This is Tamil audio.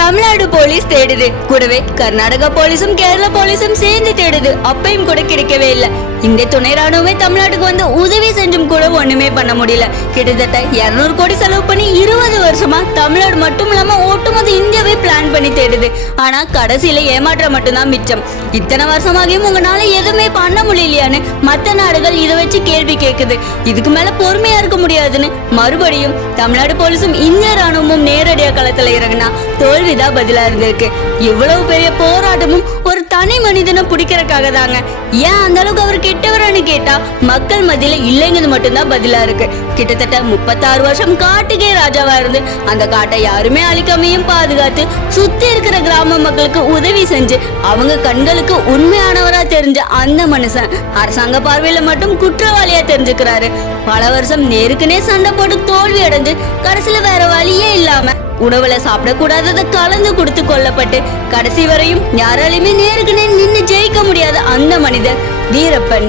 தமிழ்நாடு போலீஸ் தேடுது. கூடவே கர்நாடகா போலீஸும் கேரள போலீஸும் சேர்ந்து தேடுது. அப்பையும் கூட கிடைக்கவே இல்ல. இந்த துணை ராணுவமே தமிழ்நாட்டுக்கு வந்து உதவி செஞ்சும் கூட ஒண்ணுமே பண்ண முடியல. கிட்டத்தட்ட 200 கோடி செலவு பண்ணி இருபது வருஷமா தமிழ்நாடு மட்டும் இல்லாம ஒட்டுமொத்த இந்தியாவே பிளான் பண்ணி தேடுது. ஆனா கடைசியில ஏமாற்றம் மட்டும்தான் மிச்சம். இத்தனை வருஷமாகியும் உங்களால எதுவுமே பண்ண முடியலையான்னு மத்த நாடுகள் இதை வச்சு கேள்வி கேக்குது. இதுக்கு மேல பொறுமையா இருக்க முடியாதுன்னு மறுபடியும் தமிழ்நாடு போலீஸும் இந்திய ராணுவமும் நேரடியா களத்துல இறங்கினா தோல்விதான் பதிலா இருந்திருக்கு. இவ்வளவு பெரிய போராட்டமும் தனி மனிதனை பிடிக்கிறக்காக தாங்க. ஏன் அந்த அளவுக்கு அவர் கெட்டவரான்னு கேட்டா மக்கள் மத்தியில இல்லைங்கிறது மட்டும்தான் பதிலா இருக்கு. கிட்டத்தட்ட முப்பத்தாறு வருஷம் காட்டுக்கே ராஜாவா இருந்து அந்த காட்டை யாருமே அழிக்காமையும் பாதுகாத்து சுத்தி இருக்கிற கிராம மக்களுக்கு உதவி செஞ்சு அவங்க கண்களுக்கு உண்மையானவரா தெரிஞ்ச அந்த மனுஷன் அரசாங்க பார்வையில மட்டும் குற்றவாளியா தெரிஞ்சுக்கிறாரு. பல வருஷம் நேருக்குனே சண்டை போட்டு தோல்வி அடைஞ்சு கடைசியில வேற வழியே இல்லாம உணவுல சாப்பிடக்கூடாததை கலந்து கொடுத்து கொல்லப்பட்டு கடைசி வரையும் யாராலையுமே நேருக்கு நேர் நின்னு ஜெயிக்க முடியாத அந்த மனிதர் வீரப்பன்.